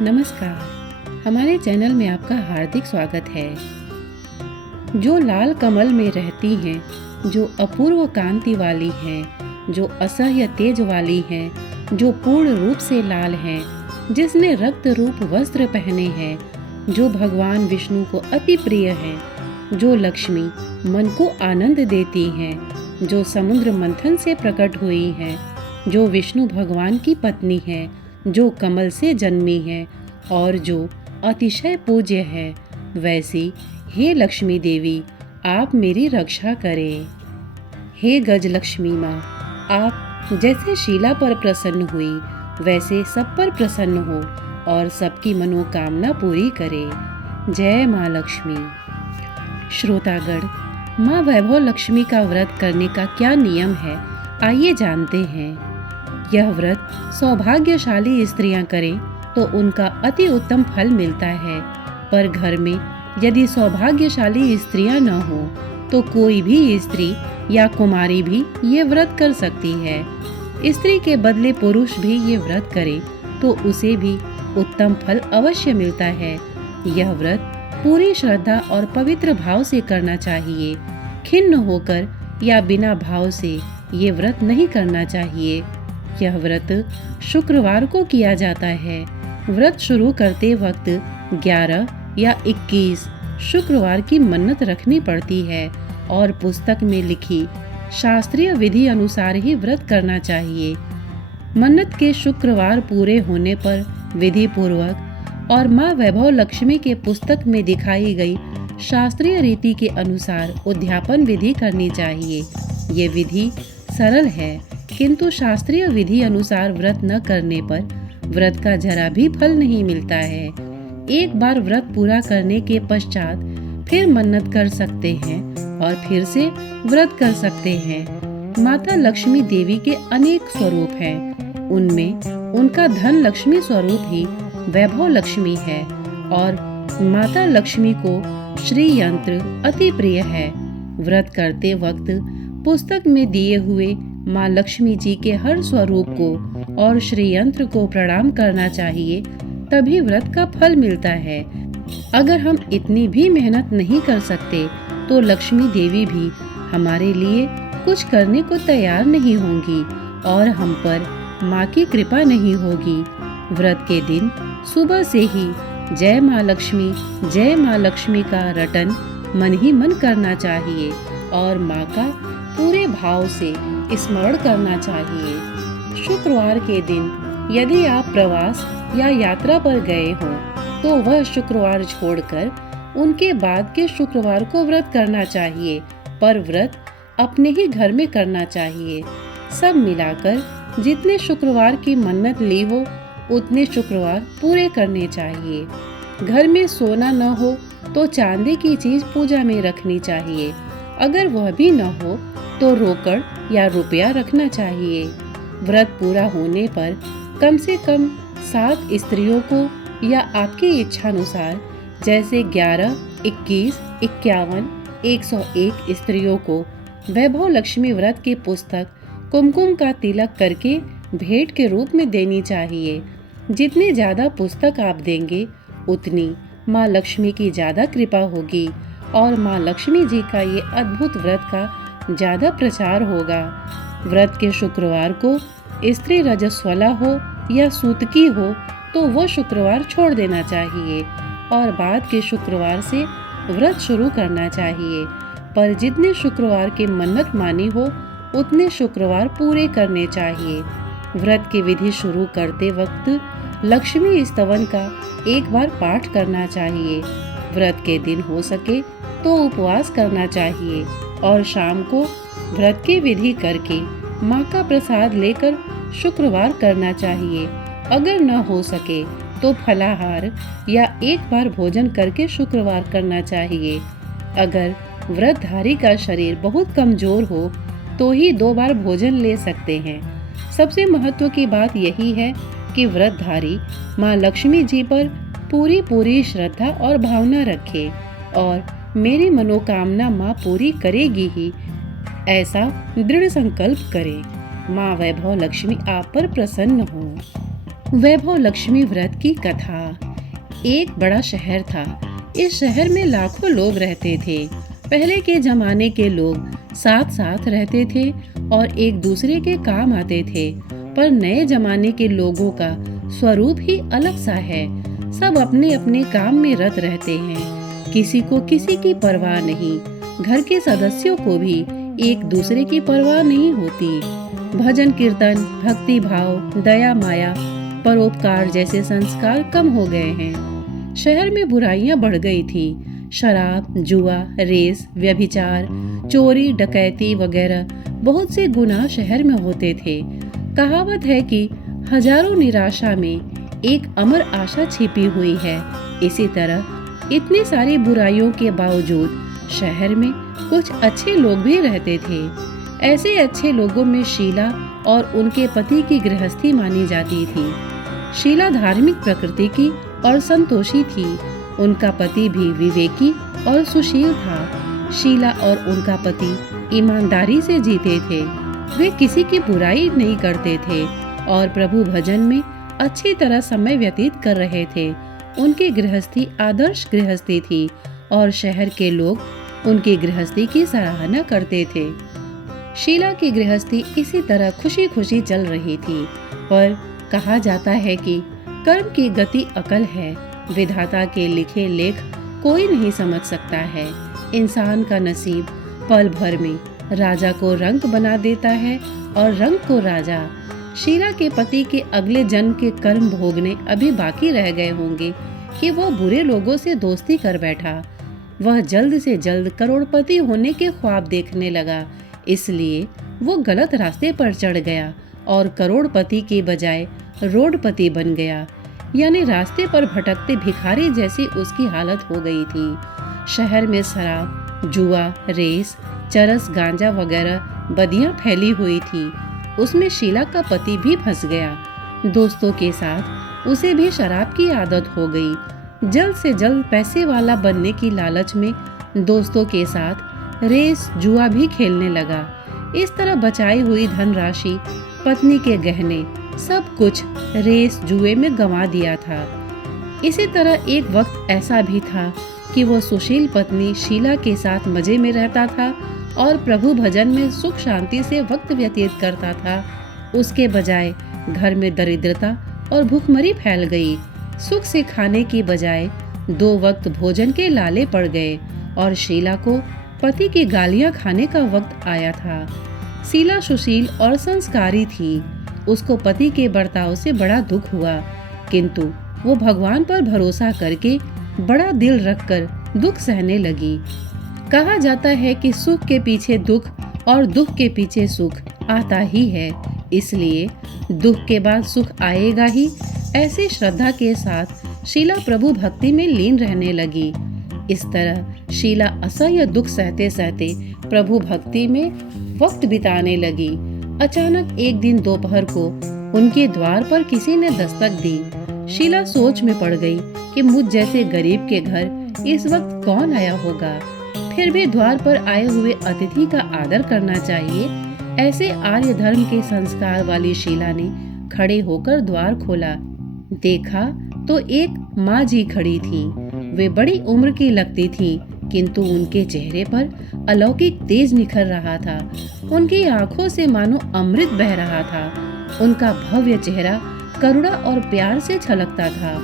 नमस्कार, हमारे चैनल में आपका हार्दिक स्वागत है। जो लाल कमल में रहती हैं, जो अपूर्व कांति वाली हैं, जो असह्य तेज वाली हैं, जो पूर्ण रूप से लाल हैं, जिसने रक्त रूप वस्त्र पहने हैं, जो भगवान विष्णु को अति प्रिय हैं, जो लक्ष्मी मन को आनंद देती हैं, जो समुद्र मंथन से प्रकट हुई हैं, जो विष्णु भगवान की पत्नी है, जो कमल से जन्मी है और जो अतिशय पूज्य है, वैसी हे लक्ष्मी देवी आप मेरी रक्षा करें। हे गजलक्ष्मी माँ, आप जैसे शीला पर प्रसन्न हुई वैसे सब पर प्रसन्न हो और सबकी मनोकामना पूरी करे। जय माँ लक्ष्मी। श्रोतागण, माँ वैभव लक्ष्मी का व्रत करने का क्या नियम है, आइए जानते हैं। यह व्रत सौभाग्यशाली स्त्रियां करें तो उनका अति उत्तम फल मिलता है, पर घर में यदि सौभाग्यशाली स्त्रियां न हो तो कोई भी स्त्री या कुमारी भी ये व्रत कर सकती है। स्त्री के बदले पुरुष भी ये व्रत करे तो उसे भी उत्तम फल अवश्य मिलता है। यह व्रत पूरी श्रद्धा और पवित्र भाव से करना चाहिए। खिन्न होकर या बिना भाव से ये व्रत नहीं करना चाहिए। यह व्रत शुक्रवार को किया जाता है। व्रत शुरू करते वक्त 11 या 21 शुक्रवार की मन्नत रखनी पड़ती है और पुस्तक में लिखी शास्त्रीय विधि अनुसार ही व्रत करना चाहिए। मन्नत के शुक्रवार पूरे होने पर विधि पूर्वक और माँ वैभव लक्ष्मी के पुस्तक में दिखाई गई शास्त्रीय रीति के अनुसार उद्यापन विधि करनी चाहिए। ये विधि सरल है, किंतु शास्त्रीय विधि अनुसार व्रत न करने पर व्रत का जरा भी फल नहीं मिलता है। एक बार व्रत पूरा करने के पश्चात फिर मन्नत कर सकते हैं और फिर से व्रत कर सकते हैं। माता लक्ष्मी देवी के अनेक स्वरूप हैं। उनमें उनका धन लक्ष्मी स्वरूप ही वैभव लक्ष्मी है और माता लक्ष्मी को श्री यंत्र अति प्रिय है। व्रत करते वक्त पुस्तक में दिए हुए माँ लक्ष्मी जी के हर स्वरूप को और श्री यंत्र को प्रणाम करना चाहिए, तभी व्रत का फल मिलता है। अगर हम इतनी भी मेहनत नहीं कर सकते तो लक्ष्मी देवी भी हमारे लिए कुछ करने को तैयार नहीं होंगी और हम पर माँ की कृपा नहीं होगी। व्रत के दिन सुबह से ही जय माँ लक्ष्मी का रटन मन ही मन करना चाहिए और माँ का पूरे भाव से स्मरण करना चाहिए। शुक्रवार के दिन यदि आप प्रवास या यात्रा पर गए हों तो वह शुक्रवार छोड़कर उनके बाद के शुक्रवार को व्रत करना चाहिए, पर व्रत अपने ही घर में करना चाहिए। सब मिलाकर जितने शुक्रवार की मन्नत ली हो उतने शुक्रवार पूरे करने चाहिए। घर में सोना न हो तो चांदी की चीज पूजा में रखनी चाहिए। अगर वह भी न हो तो रोकड़ या रुपया रखना चाहिए। व्रत पूरा होने पर कम से कम 7 स्त्रियों को या आपकी इच्छानुसार जैसे 11, 21, 51, 101 स्त्रियों को वैभव लक्ष्मी व्रत की पुस्तक कुमकुम का तिलक करके भेंट के रूप में देनी चाहिए। जितने ज्यादा पुस्तक आप देंगे उतनी माँ लक्ष्मी की ज्यादा कृपा होगी और माँ लक्ष्मी जी का ये अद्भुत व्रत का ज्यादा प्रचार होगा। व्रत के शुक्रवार को स्त्री रजस्वला हो या सूतकी हो तो वो शुक्रवार छोड़ देना चाहिए और बाद के शुक्रवार से व्रत शुरू करना चाहिए। पर जितने शुक्रवार की मन्नत मानी हो उतने शुक्रवार पूरे करने चाहिए। व्रत की विधि शुरू करते वक्त लक्ष्मी स्तवन का एक बार पाठ करना चाहिए। व्रत के दिन हो सके तो उपवास करना चाहिए और शाम को व्रत की विधि करके माँ का प्रसाद लेकर शुक्रवार करना चाहिए। अगर न हो सके तो फलाहार या एक बार भोजन करके शुक्रवार करना चाहिए। अगर व्रतधारी का शरीर बहुत कमजोर हो तो ही 2 बार भोजन ले सकते हैं। सबसे महत्व की बात यही है कि व्रतधारी माँ लक्ष्मी जी पर पूरी श्रद्धा और भावना रखे और मेरी मनोकामना माँ पूरी करेगी ही, ऐसा दृढ़ संकल्प करे। माँ वैभव लक्ष्मी आप पर प्रसन्न हो। वैभव लक्ष्मी व्रत की कथा। एक बड़ा शहर था। इस शहर में लाखों लोग रहते थे। पहले के जमाने के लोग साथ साथ रहते थे और एक दूसरे के काम आते थे, पर नए जमाने के लोगों का स्वरूप ही अलग सा है। सब अपने अपने काम में रत रहते हैं। किसी को किसी की परवाह नहीं। घर के सदस्यों को भी एक दूसरे की परवाह नहीं होती। भजन कीर्तन, भक्ति भाव, दया माया, परोपकार जैसे संस्कार कम हो गए हैं। शहर में बुराइयां बढ़ गई थी। शराब, जुआ, रेस, व्यभिचार, चोरी, डकैती वगैरह बहुत से गुनाह शहर में होते थे। कहावत है कि हजारों निराशा में एक अमर आशा छिपी हुई है। इसी तरह इतनी सारी बुराइयों के बावजूद शहर में कुछ अच्छे लोग भी रहते थे। ऐसे अच्छे लोगों में शीला और उनके पति की गृहस्थी मानी जाती थी। शीला धार्मिक प्रकृति की और संतोषी थी। उनका पति भी विवेकी और सुशील था। शीला और उनका पति ईमानदारी से जीते थे। वे किसी की बुराई नहीं करते थे और प्रभु भजन में अच्छी तरह समय व्यतीत कर रहे थे। उनकी गृहस्थी आदर्श गृहस्थी थी और शहर के लोग उनकी गृहस्थी की सराहना करते थे। शीला की गृहस्थी इसी तरह खुशी खुशी चल रही थी, पर कहा जाता है कि कर्म की गति अकल है। विधाता के लिखे लेख कोई नहीं समझ सकता है। इंसान का नसीब पल भर में राजा को रंक बना देता है और रंक को राजा। शीला के पति के अगले जन्म के कर्म भोगने अभी बाकी रह गए होंगे कि वह बुरे लोगों से दोस्ती कर बैठा। वह जल्द से जल्द करोड़पति होने के ख्वाब देखने लगा, इसलिए वो गलत रास्ते पर चढ़ गया और करोड़पति के बजाय रोडपति बन गया। यानी रास्ते पर भटकते भिखारी जैसी उसकी हालत हो गई थी। शहर में शराब, जुआ, रेस, चरस, गांजा वगैरह बदियां फैली हुई थी। उसमें शीला का पति भी फंस गया। दोस्तों के साथ उसे भी शराब की आदत हो गई। जल्द से जल्द पैसे वाला बनने की लालच में दोस्तों के साथ रेस, जुआ भी खेलने लगा। इस तरह बचाई हुई धनराशि, पत्नी के गहने, सब कुछ रेस जुए में गंवा दिया था। इसी तरह एक वक्त ऐसा भी था कि वो सुशील पत्नी शीला के साथ मजे में रहता था और प्रभु भजन में सुख शांति से वक्त व्यतीत करता था। उसके बजाय घर में दरिद्रता और भूखमरी फैल गई। सुख से खाने की बजाय 2 वक्त भोजन के लाले पड़ गए और शीला को पति की गालियां खाने का वक्त आया था। शीला सुशील और संस्कारी थी। उसको पति के बर्ताव से बड़ा दुख हुआ, किंतु वो भगवान पर भरोसा करके बड़ा दिल रखकर दुख सहने लगी। कहा जाता है कि सुख के पीछे दुख और दुख के पीछे सुख आता ही है, इसलिए दुख के बाद सुख आएगा ही। ऐसे श्रद्धा के साथ शीला प्रभु भक्ति में लीन रहने लगी। इस तरह शीला असह्य दुख सहते सहते प्रभु भक्ति में वक्त बिताने लगी। अचानक एक दिन दोपहर को उनके द्वार पर किसी ने दस्तक दी। शीला सोच में पड़ गई कि मुझ जैसे गरीब के घर इस वक्त कौन आया होगा। फिर भी द्वार पर आए हुए अतिथि का आदर करना चाहिए। ऐसे आर्य धर्म के संस्कार वाली शीला ने खड़े होकर द्वार खोला। देखा तो एक माँ जी खड़ी थी। वे बड़ी उम्र की लगती थी, किंतु उनके चेहरे पर अलौकिक तेज निखर रहा था। उनकी आंखों से मानो अमृत बह रहा था। उनका भव्य चेहरा करुणा और प्यार से छलकता था।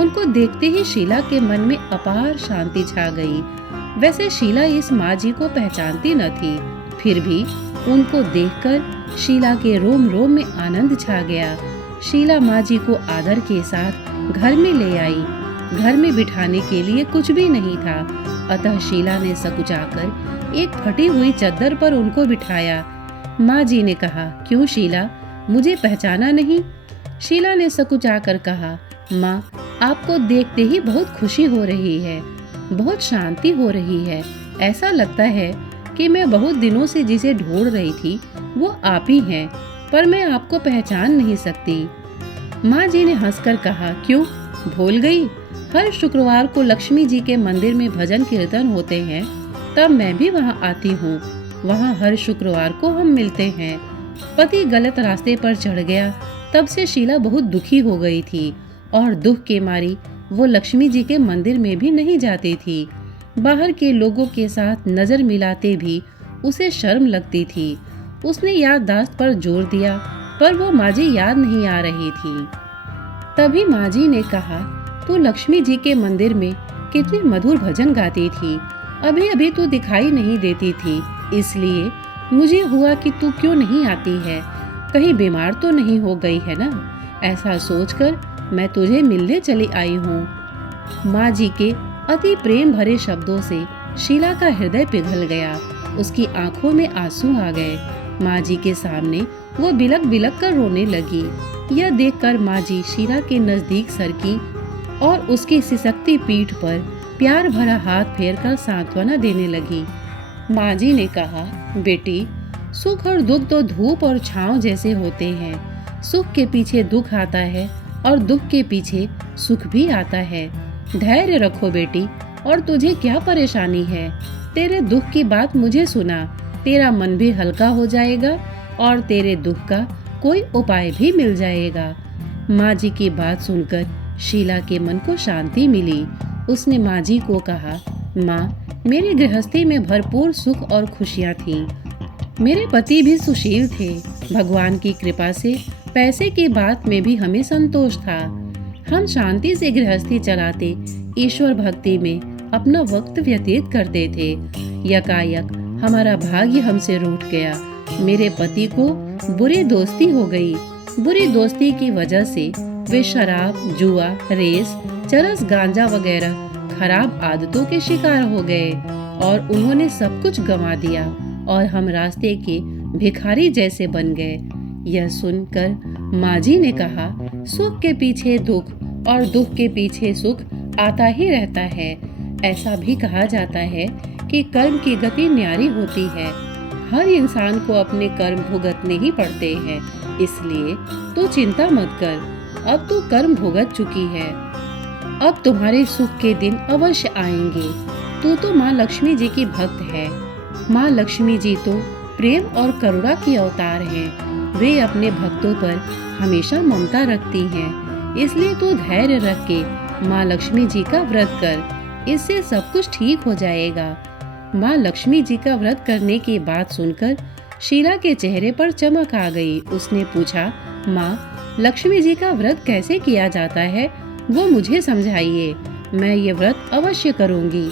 उनको देखते ही शीला के मन में अपार शांति छा गई। वैसे शीला इस माँ जी को पहचानती न थी, फिर भी उनको देखकर शीला के रोम रोम में आनंद छा गया। शीला माँ जी को आदर के साथ घर में ले आई। घर में बिठाने के लिए कुछ भी नहीं था, अतः शीला ने सकुचाकर एक फटी हुई चद्दर पर उनको बिठाया। माँ जी ने कहा, क्यों शीला, मुझे पहचाना नहीं? शीला ने सकुचाकर कहा, माँ, आपको देखते ही बहुत खुशी हो रही है, बहुत शांति हो रही है। ऐसा लगता है कि मैं बहुत दिनों से जिसे ढूंढ रही थी वो आप ही हैं, पर मैं आपको पहचान नहीं सकती। माँ जी ने हंसकर कहा, क्यों, भूल गई? हर शुक्रवार को लक्ष्मी जी के मंदिर में भजन कीर्तन होते हैं, तब मैं भी वहाँ आती हूँ। वहाँ हर शुक्रवार को हम मिलते हैं पति गलत रास्ते पर चढ़ गया, तब से शीला बहुत दुखी हो गई थी और दुख के मारी वो लक्ष्मी जी के मंदिर में भी नहीं जाती थी। बाहर के लोगों के साथ नजर मिलाते भी उसे शर्म लगती थी। उसने याददाश्त पर जोर दिया, पर वो माँ जी याद नहीं आ रही थी। तभी माँ जी ने कहा, तू लक्ष्मी जी के मंदिर में कितने मधुर भजन गाती थी, अभी अभी तू दिखाई नहीं देती थी, इसलिए मुझे हुआ कि तू क्यों नहीं आती है, कहीं बीमार तो नहीं हो गई है ना। ऐसा सोचकर मैं तुझे मिलने चली आई हूँ। माँ जी के अति प्रेम भरे शब्दों से शीला का हृदय पिघल गया, उसकी आंखों में आंसू आ गए। माँ जी के सामने वो बिलक बिलक कर रोने लगी। यह देखकर माँ जी शीला के नजदीक सरकी और उसकी सिसकती पीठ पर प्यार भरा हाथ फेरकर सांत्वना देने लगी। माँ जी ने कहा, बेटी, सुख और दुख तो धूप और छांव जैसे होते हैं। सुख के पीछे दुख आता है और दुख के पीछे सुख भी आता है। धैर्य रखो बेटी, और तुझे क्या परेशानी है? तेरे दुख की बात मुझे सुना, तेरा मन भी हल्का हो जाएगा और तेरे दुख का कोई उपाय भी मिल जाएगा। माँ जी की बात सुनकर शीला के मन को शांति मिली। उसने माँ जी को कहा, माँ, मेरी गृहस्थी में भरपूर सुख और खुशियाँ थीं। मेरे पति भी सुशील थे। भगवान की कृपा से पैसे की बात में भी हमें संतोष था। हम शांति से गृहस्थी चलाते ईश्वर भक्ति में अपना वक्त व्यतीत करते थे। यकायक हमारा भाग्य हमसे रूठ गया। मेरे पति को बुरी दोस्ती हो गई। बुरी दोस्ती की वजह से वे शराब, जुआ, रेस, चरस, गांजा वगैरह खराब आदतों के शिकार हो गए और उन्होंने सब कुछ गंवा दिया और हम रास्ते के भिखारी जैसे बन गए। यह सुनकर माँ जी ने कहा, सुख के पीछे दुख और दुख के पीछे सुख आता ही रहता है। ऐसा भी कहा जाता है कि कर्म की गति न्यारी होती है। हर इंसान को अपने कर्म भुगतने ही पड़ते हैं, इसलिए तू चिंता मत कर। अब तू कर्म भुगत चुकी है, अब तुम्हारे सुख के दिन अवश्य आएंगे। तू तो माँ लक्ष्मी जी की भक्त है। माँ लक्ष्मी जी तो प्रेम और करुणा की अवतार हैं। वे अपने भक्तों पर हमेशा ममता रखती हैं। इसलिए तू धैर्य रख के माँ लक्ष्मी जी का व्रत कर, इससे सब कुछ ठीक हो जाएगा। माँ लक्ष्मी जी का व्रत करने की बात सुनकर शीला के चेहरे पर चमक आ गई। उसने पूछा, माँ, लक्ष्मी जी का व्रत कैसे किया जाता है, वो मुझे समझाइए। मैं ये व्रत अवश्य करूँगी।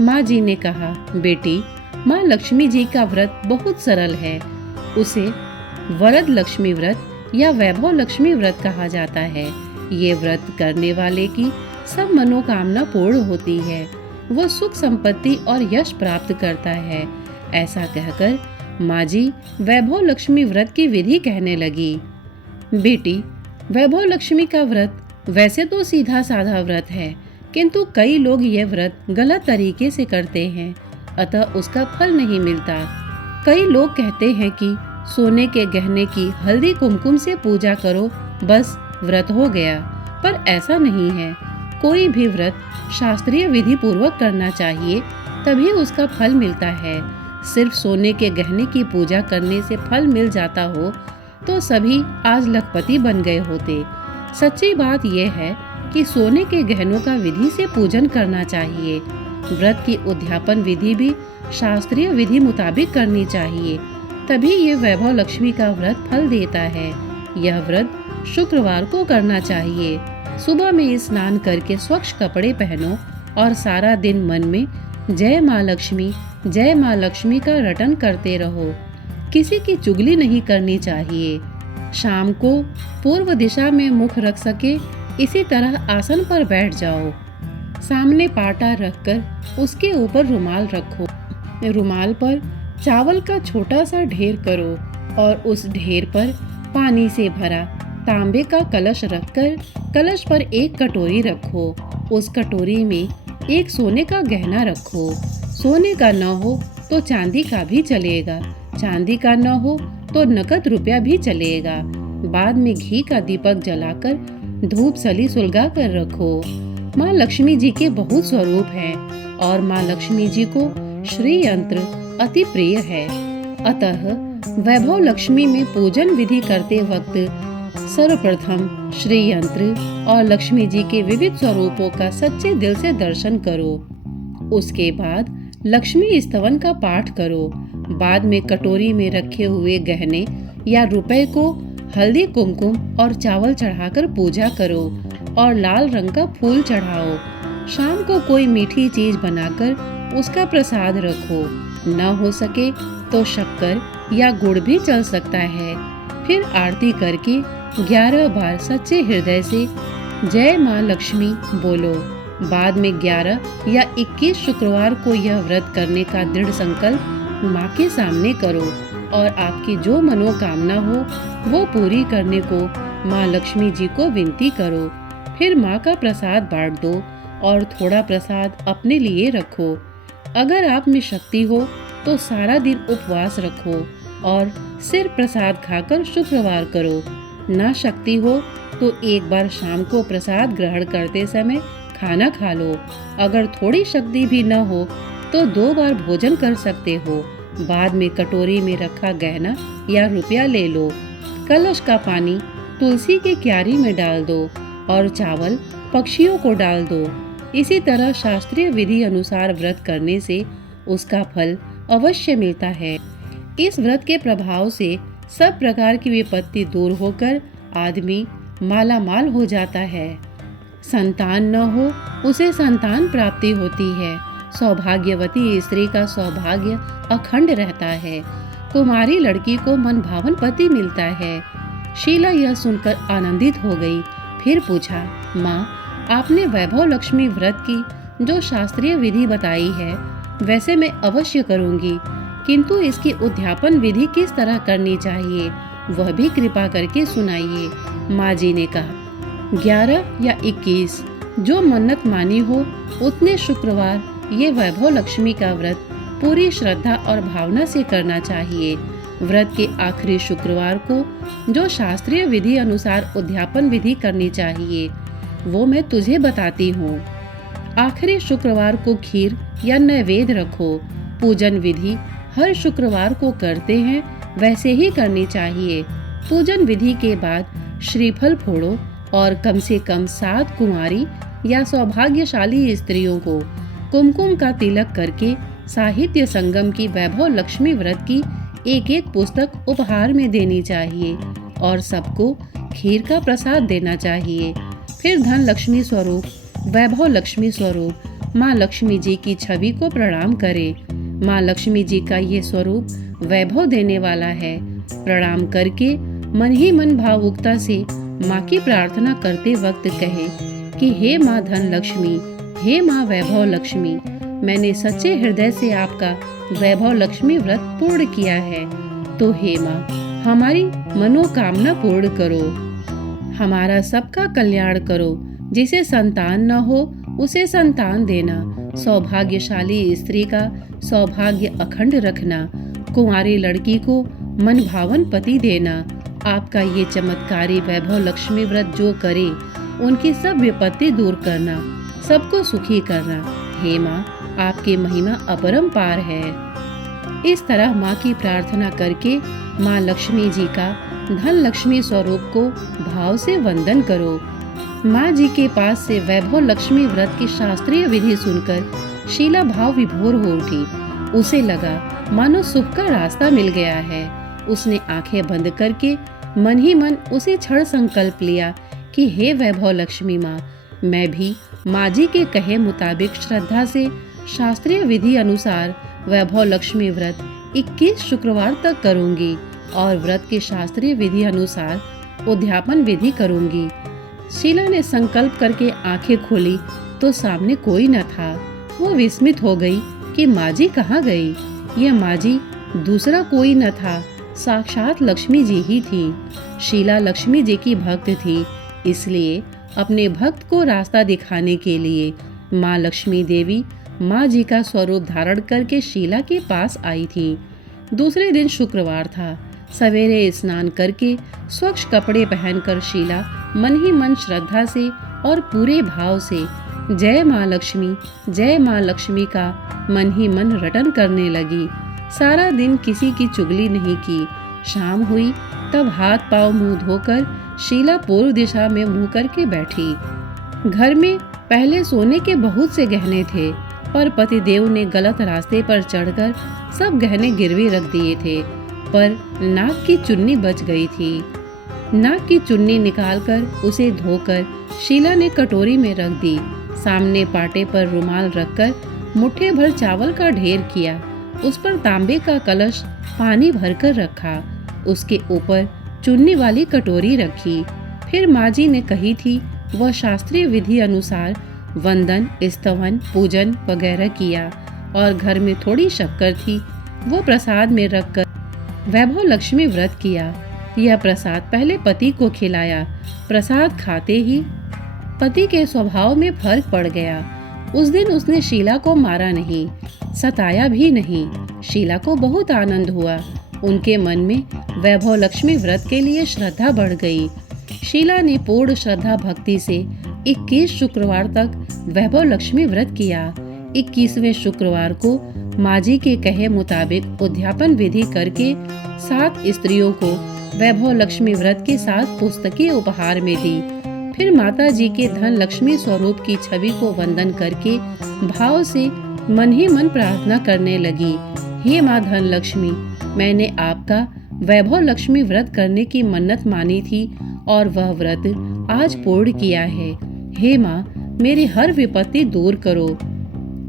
माँ जी ने कहा, बेटी, माँ लक्ष्मी जी का व्रत बहुत सरल है। उसे वरद लक्ष्मी व्रत या वैभव लक्ष्मी व्रत कहा जाता है। ये व्रत करने वाले की सब मनोकामना पूर्ण होती है। वो सुख, संपत्ति और यश प्राप्त करता है। ऐसा कहकर माँ जी वैभव लक्ष्मी व्रत की विधि कहने लगी। बेटी, वैभव लक्ष्मी का व्रत वैसे तो सीधा साधा व्रत है, किंतु कई लोग ये व्रत गलत तरीके से करते हैं, अतः उसका फल नहीं मिलता। कई लोग कहते हैं कि सोने के गहने की हल्दी कुमकुम से पूजा करो, बस व्रत हो गया, पर ऐसा नहीं है। कोई भी व्रत शास्त्रीय विधि पूर्वक करना चाहिए, तभी उसका फल मिलता है। सिर्फ सोने के गहने की पूजा करने से फल मिल जाता हो तो सभी आज लखपति बन गए होते। सच्ची बात यह है कि सोने के गहनों का विधि से पूजन करना चाहिए। व्रत की उद्यापन विधि भी शास्त्रीय विधि मुताबिक करनी चाहिए, तभी ये वैभव लक्ष्मी का व्रत फल देता है। यह व्रत शुक्रवार को करना चाहिए। सुबह में स्नान करके स्वच्छ कपड़े पहनो और सारा दिन मन में जय माँ लक्ष्मी का रटन करते रहो। किसी की चुगली नहीं करनी चाहिए। शाम को पूर्व दिशा में मुख रख सके इसी तरह आसन पर बैठ जाओ। सामने पाटा रखकर उसके ऊपर रुमाल रखो। रुमाल पर चावल का छोटा सा ढेर करो और उस ढेर पर पानी से भरा तांबे का कलश रखकर कलश पर एक कटोरी रखो। उस कटोरी में एक सोने का गहना रखो। सोने का न हो तो चांदी का भी चलेगा, चांदी का न हो तो नकद रुपया भी चलेगा। बाद में घी का दीपक जलाकर धूप सली सुलगा कर रखो। माँ लक्ष्मी जी के बहुत स्वरूप हैं और माँ लक्ष्मी जी को श्री यंत्र अति प्रिय है, अतः वैभव लक्ष्मी में पूजन विधि करते वक्त सर्वप्रथम श्री यंत्र और लक्ष्मी जी के विविध स्वरूपों का सच्चे दिल से दर्शन करो। उसके बाद लक्ष्मी स्तवन का पाठ करो। बाद में कटोरी में रखे हुए गहने या रुपए को हल्दी कुमकुम और चावल चढ़ाकर पूजा करो और लाल रंग का फूल चढ़ाओ। शाम को कोई मीठी चीज बनाकर उसका प्रसाद रखो। न हो सके तो शक्कर या गुड़ भी चल सकता है। फिर आरती करके 11 बार सच्चे हृदय से जय माँ लक्ष्मी बोलो। बाद में 11 या 21 शुक्रवार को यह व्रत करने का दृढ़ संकल्प माँ के सामने करो और आपकी जो मनोकामना हो वो पूरी करने को माँ लक्ष्मी जी को विनती करो। फिर माँ का प्रसाद बांट दो और थोड़ा प्रसाद अपने लिए रखो। अगर आप में शक्ति हो तो सारा दिन उपवास रखो और सिर्फ प्रसाद खाकर शुक्रवार करो। ना शक्ति हो तो एक बार शाम को प्रसाद ग्रहण करते समय खाना खा लो। अगर थोड़ी शक्ति भी न हो तो 2 बार भोजन कर सकते हो। बाद में कटोरी में रखा गहना या रुपया ले लो। कलश का पानी तुलसी की क्यारी में डाल दो और चावल पक्षियों को डाल दो। इसी तरह शास्त्रीय विधि अनुसार व्रत करने से उसका फल अवश्य मिलता है। इस व्रत के प्रभाव से सब प्रकार की विपत्ति दूर होकर आदमी माला माल हो जाता है। संतान न हो उसे संतान प्राप्ति होती है। सौभाग्यवती स्त्री का सौभाग्य अखंड रहता है। कुमारी लड़की को मनभावन पति मिलता है। शीला यह सुनकर आनंदित हो गई। फिर पूछा, माँ, आपने वैभव लक्ष्मी व्रत की जो शास्त्रीय विधि बताई है वैसे मैं अवश्य करूँगी, किंतु इसकी उद्यापन विधि किस तरह करनी चाहिए वह भी कृपा करके सुनाइए। माँ जी ने कहा, 11 या 21 जो मन्नत मानी हो उतने शुक्रवार ये वैभव लक्ष्मी का व्रत पूरी श्रद्धा और भावना से करना चाहिए। व्रत के आखिरी शुक्रवार को जो शास्त्रीय विधि अनुसार उद्यापन विधि करनी चाहिए वो मैं तुझे बताती हूँ। आखिरी शुक्रवार को खीर या नैवेद्य रखो। पूजन विधि हर शुक्रवार को करते हैं वैसे ही करनी चाहिए। पूजन विधि के बाद श्रीफल फोड़ो और कम से कम 7 कुंवारी या सौभाग्यशाली स्त्रियों को कुमकुम का तिलक करके साहित्य संगम की वैभव लक्ष्मी व्रत की एक पुस्तक उपहार में देनी चाहिए और सबको खीर का प्रसाद देना चाहिए। फिर धन लक्ष्मी स्वरूप वैभव लक्ष्मी स्वरूप माँ लक्ष्मी जी की छवि को प्रणाम करें। माँ लक्ष्मी जी का ये स्वरूप वैभव देने वाला है। प्रणाम करके मन ही मन भावुकता से माँ की प्रार्थना करते वक्त कहे कि हे माँ धन लक्ष्मी, हे माँ वैभव लक्ष्मी, मैंने सच्चे हृदय से आपका वैभव लक्ष्मी व्रत पूर्ण किया है, तो हे माँ हमारी मनोकामना पूर्ण करो, हमारा सबका कल्याण करो। जिसे संतान न हो उसे संतान देना, सौभाग्यशाली स्त्री का सौभाग्य अखंड रखना, कुंवारी लड़की को मनभावन पति देना। आपका ये चमत्कारी वैभव लक्ष्मी व्रत जो करे उनकी सब विपत्ति दूर करना, सबको सुखी करना। हे माँ, आपकी महिमा अपरंपार है। इस तरह माँ की प्रार्थना करके माँ लक्ष्मी जी का धन लक्ष्मी स्वरूप को भाव से वंदन करो। माँ जी के पास से वैभव लक्ष्मी व्रत की शास्त्रीय विधि सुनकर शीला भाव विभोर हो उठी। उसे लगा मानो सुख का रास्ता मिल गया है। उसने आंखें बंद करके मन ही मन उसे क्षण संकल्प लिया कि हे वैभव लक्ष्मी माँ, मैं भी माँ जी के कहे मुताबिक श्रद्धा से शास्त्रीय विधि अनुसार वैभव लक्ष्मी व्रत 21 शुक्रवार तक करूंगी और व्रत के शास्त्रीय विधि अनुसार उद्यापन विधि करूंगी। शीला ने संकल्प करके आंखें खोली तो सामने कोई न था। वो विस्मित हो गई कि माँ जी कहाँ गई। यह माँ जी दूसरा कोई न था, साक्षात लक्ष्मी जी ही थी। शीला लक्ष्मी जी की भक्त थी, इसलिए अपने भक्त को रास्ता दिखाने के लिए माँ लक्ष्मी देवी माँ जी का स्वरूप धारण करके शीला के पास आई थी। दूसरे दिन शुक्रवार था। सवेरे स्नान करके स्वच्छ कपड़े पहनकर शीला मन ही मन श्रद्धा से और पूरे भाव से जय माँ लक्ष्मी का मन ही मन रटन करने लगी। सारा दिन किसी की चुगली नहीं की। शाम हुई तब हाथ पांव मुंह धोकर शीला पूर्व दिशा में मुंह करके बैठी। घर में पहले सोने के बहुत से गहने थे, पर पतिदेव ने गलत रास्ते पर चढ़कर सब गहने गिरवी रख दिए थे। पर नाक की चुन्नी बच गई थी। नाक की चुन्नी निकालकर उसे धोकर शीला ने कटोरी में रख दी। सामने पाटे पर रुमाल रखकर मुट्ठी भर चावल का ढेर किया। उस पर तांबे का कलश पानी भरकर रखा। उसके ऊपर चुन्नी वाली कटोरी रखी। फिर माँ जी ने कही थी वह शास्त्रीय विधि अनुसार वंदन, स्तवन, पूजन वगैरह किया और घर में थोड़ी शक्कर थी, वो प्रसाद में रखकर वैभव लक्ष्मी व्रत किया। यह प्रसाद पहले पति को खिलाया। प्रसाद खाते ही पति के स्वभाव में फर्क पड़ गया। उस दिन उसने शीला को मारा नहीं, सताया भी नहीं। शीला को बहुत आनंद हुआ। उनके मन में वैभव लक्ष्मी व्रत के लिए श्रद्धा बढ़ गई। शीला ने पूर्ण श्रद्धा भक्ति से 21 शुक्रवार तक वैभव लक्ष्मी व्रत किया। 21वें शुक्रवार को माँ जी के कहे मुताबिक उद्यापन विधि करके 7 स्त्रियों को वैभव लक्ष्मी व्रत के साथ पुस्तकें उपहार में दी। फिर माता जी के धन लक्ष्मी स्वरूप की छवि को वंदन करके भाव से मन ही मन प्रार्थना करने लगी। हे माँ धन लक्ष्मी, मैंने आपका वैभव लक्ष्मी व्रत करने की मन्नत मानी थी और वह व्रत आज पूर्ण किया है। हे माँ, मेरी हर विपत्ति दूर करो,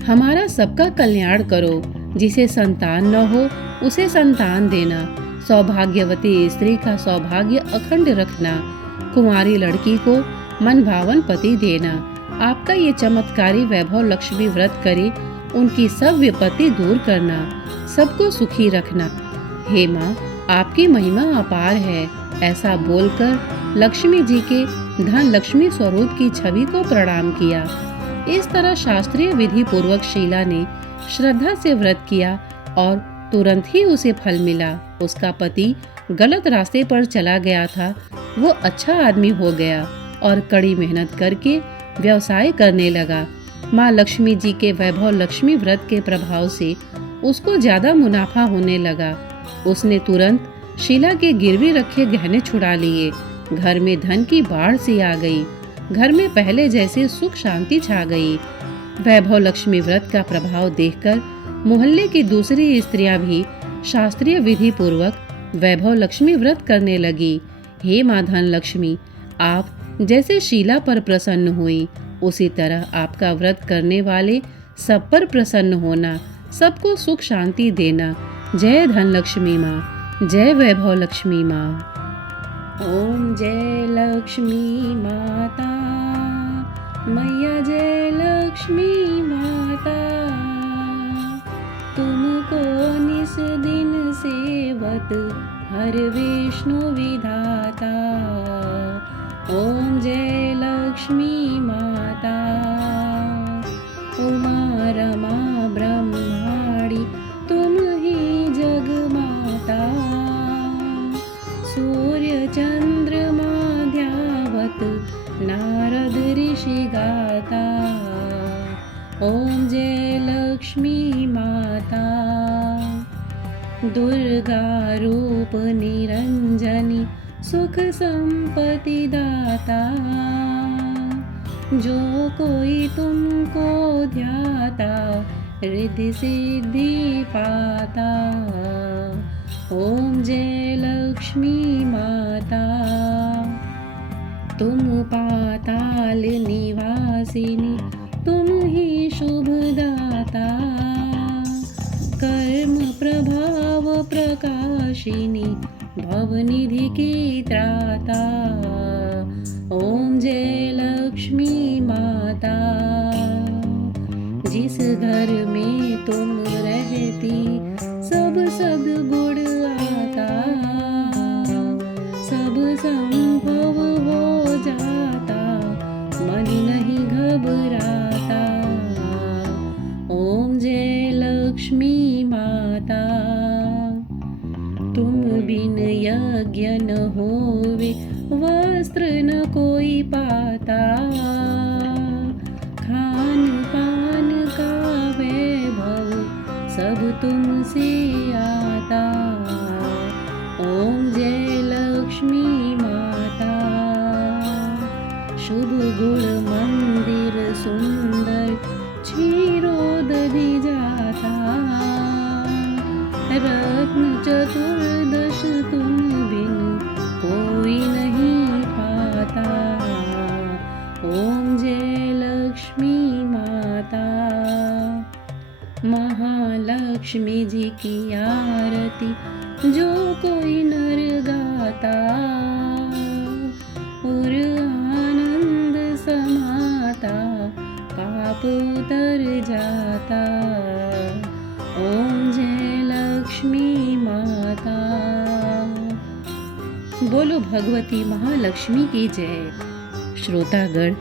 हमारा सबका कल्याण करो। जिसे संतान न हो उसे संतान देना, सौभाग्यवती स्त्री का सौभाग्य अखंड रखना, कुंवारी लड़की को मन भावन पति देना। आपका ये चमत्कारी वैभव लक्ष्मी व्रत करे, उनकी सब विपत्ति दूर करना, सबको सुखी रखना। हे माँ, आपकी महिमा अपार है। ऐसा बोलकर लक्ष्मी जी के धन लक्ष्मी स्वरूप की छवि को प्रणाम किया। इस तरह शास्त्रीय विधि पूर्वक शीला ने श्रद्धा से व्रत किया और तुरंत ही उसे फल मिला। उसका पति गलत रास्ते पर चला गया था, वो अच्छा आदमी हो गया और कड़ी मेहनत करके व्यवसाय करने लगा। माँ लक्ष्मी जी के वैभव लक्ष्मी व्रत के प्रभाव से उसको ज्यादा मुनाफा होने लगा। उसने तुरंत शीला के गिरवी रखे गहने छुड़ा लिए। घर में धन की बाढ़ सी आ गई। घर में पहले जैसे सुख शांति छा गई। वैभव लक्ष्मी व्रत का प्रभाव देखकर मोहल्ले की दूसरी स्त्रियां भी शास्त्रीय विधि पूर्वक वैभव लक्ष्मी व्रत करने लगी। हे माँ धन लक्ष्मी, आप जैसे शीला पर प्रसन्न हुई, उसी तरह आपका व्रत करने वाले सब पर प्रसन्न होना, सबको सुख शांति देना। जय धन लक्ष्मी माँ, जय वैभव लक्ष्मी माँ। ओम जय लक्ष्मी माता, मैया जय लक्ष्मी माता, तुमको निस दिन सेवत हर विष्णु विधाता। ओम जय लक्ष्मी माता, उमा रमा ब्रह्माणी तुम ही जग माता। सूर्य चंद्रमा ध्यावत नारद ऋषि गाता। ओम जय लक्ष्मी माता, दुर्गा रूप निरंजनी सुख संपत्ति दाता। जो कोई तुमको ध्याता रिद्धि सिद्धि पाता। ओम जय लक्ष्मी माता, तुम पाताल निवासिनी तुम ही शुभदाता। कर्म प्रभाव प्रकाशिनी भवनिधि की त्राता। ओम जय लक्ष्मी माता, जिस घर में तुम रहती सब सद्गुण आता। सब संभव हो जाता, मन नहीं घबराता। ओम जय लक्ष्मी माता, तुम बिन यज्ञ न होवे वस्त्र न कोई पाता। खान पान का वैभव सब तुमसे ओम जय लक्ष्मी माता। महालक्ष्मी जी की आरती जो कोई नर गाता, और आनंद समाता पाप उतर जाता। ओम जय लक्ष्मी माता। बोलो भगवती महालक्ष्मी की जय। श्रोतागण,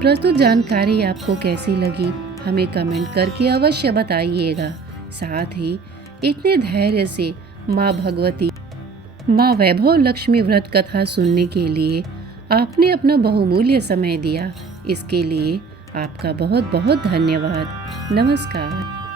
प्रस्तुत जानकारी आपको कैसी लगी हमें कमेंट करके अवश्य बताइएगा। साथ ही इतने धैर्य से माँ भगवती, माँ वैभव लक्ष्मी व्रत कथा सुनने के लिए आपने अपना बहुमूल्य समय दिया, इसके लिए आपका बहुत बहुत धन्यवाद। नमस्कार।